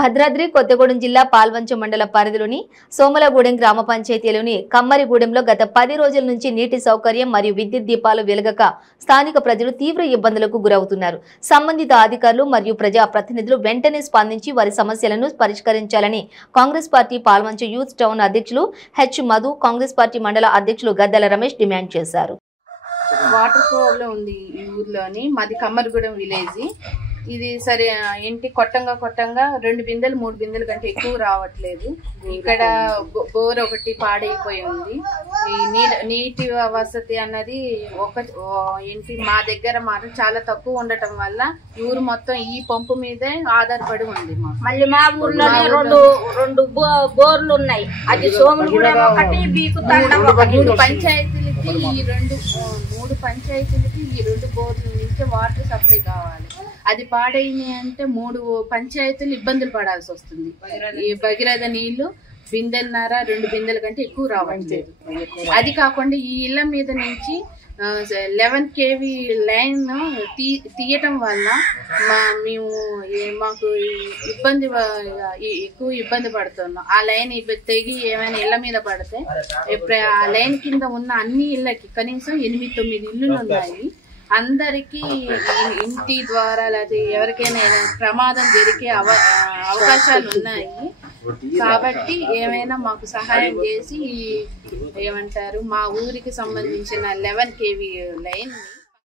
భద్రాద్రి కొత్తగూడెం జిల్లా పాల్వంచ మండల పరిధిలోని సోమలగూడెం గ్రామ పంచాయతీలోని కమ్మరిగూడెంలో గత 10 రోజుల నుంచి నీటి సౌకర్యం మరియు విద్యుత్ దీపాలు వెలగక స్థానిక ప్రజలు తీవ్ర ఇబ్బందులకు గురవుతున్నారు. సంబంధిత అధికారులు మరియు ప్రజా ప్రతినిధులు వెంటనే స్పందించి వారి సమస్యలను పరిష్కరించాలని Congress party Palvancha youth town అధ్యక్షులు హెచ్ మధు, కాంగ్రెస్ పార్టీ మండల అధ్యక్షులు గద్దెల రమేష్ డిమాండ్ చేశారు. వాటర్ ప్రాబ్లం ఉంది ఈ ఊర్లోని. మాది కమ్మరిగూడెం విలేజ్. ఇది సరే ఇంటి కొట్టంగా 2 బిందెలు 3 బిందెల కంటే ఎక్కువ రావట్లేదు. ఇక్కడ బోర్ ఒకటి పాడైపోయి ఉంది. ఈ నీటి వసతి అన్నది ఏంటి మా దగ్గర మాత్రం చాలా తక్కువ ఉండటం వల్ల ఊరు మొత్తం ఈ పంపు మీదే ఆధారపడి ఉంది. మళ్ళీ మా ఊర్లో రెండు బోర్లు ఉన్నాయి. అది సోమలగూడెం ఒకటి, మూడు పంచాయతీలకి ఈ 2 బోర్ల నుంచి వాటర్ సప్లై కావాలి. అది పాడైంది అంటే 3 పంచాయతీలు ఇబ్బందులు పడాల్సి వస్తుంది. ఈ భగీరథ నీళ్లు బిందెన్నర 2 బిందెల కంటే ఎక్కువ రావట్లేదు. అది కాకుండా ఈ ఇళ్ల మీద నుంచి 11 kV లైన్ తీయటం వల్ల మాకు ఎక్కువ ఇబ్బంది పడుతున్నాం. ఆ లైన్ తెగి ఏమైనా ఇళ్ల మీద పడితే ఆ లైన్ కింద ఉన్న అన్ని ఇళ్లకి కనీసం 8-9 ఇళ్లు ఉన్నాయి. అందరికి ఇంటి ద్వారా లేదా ఎవరికైనా ప్రమాదం జరిగే అవకాశాలు ఉన్నాయి. కాబట్టి ఏమైనా మాకు సహాయం చేసి ఏమంటారు మా ఊరికి సంబంధించిన 11 kV లైన్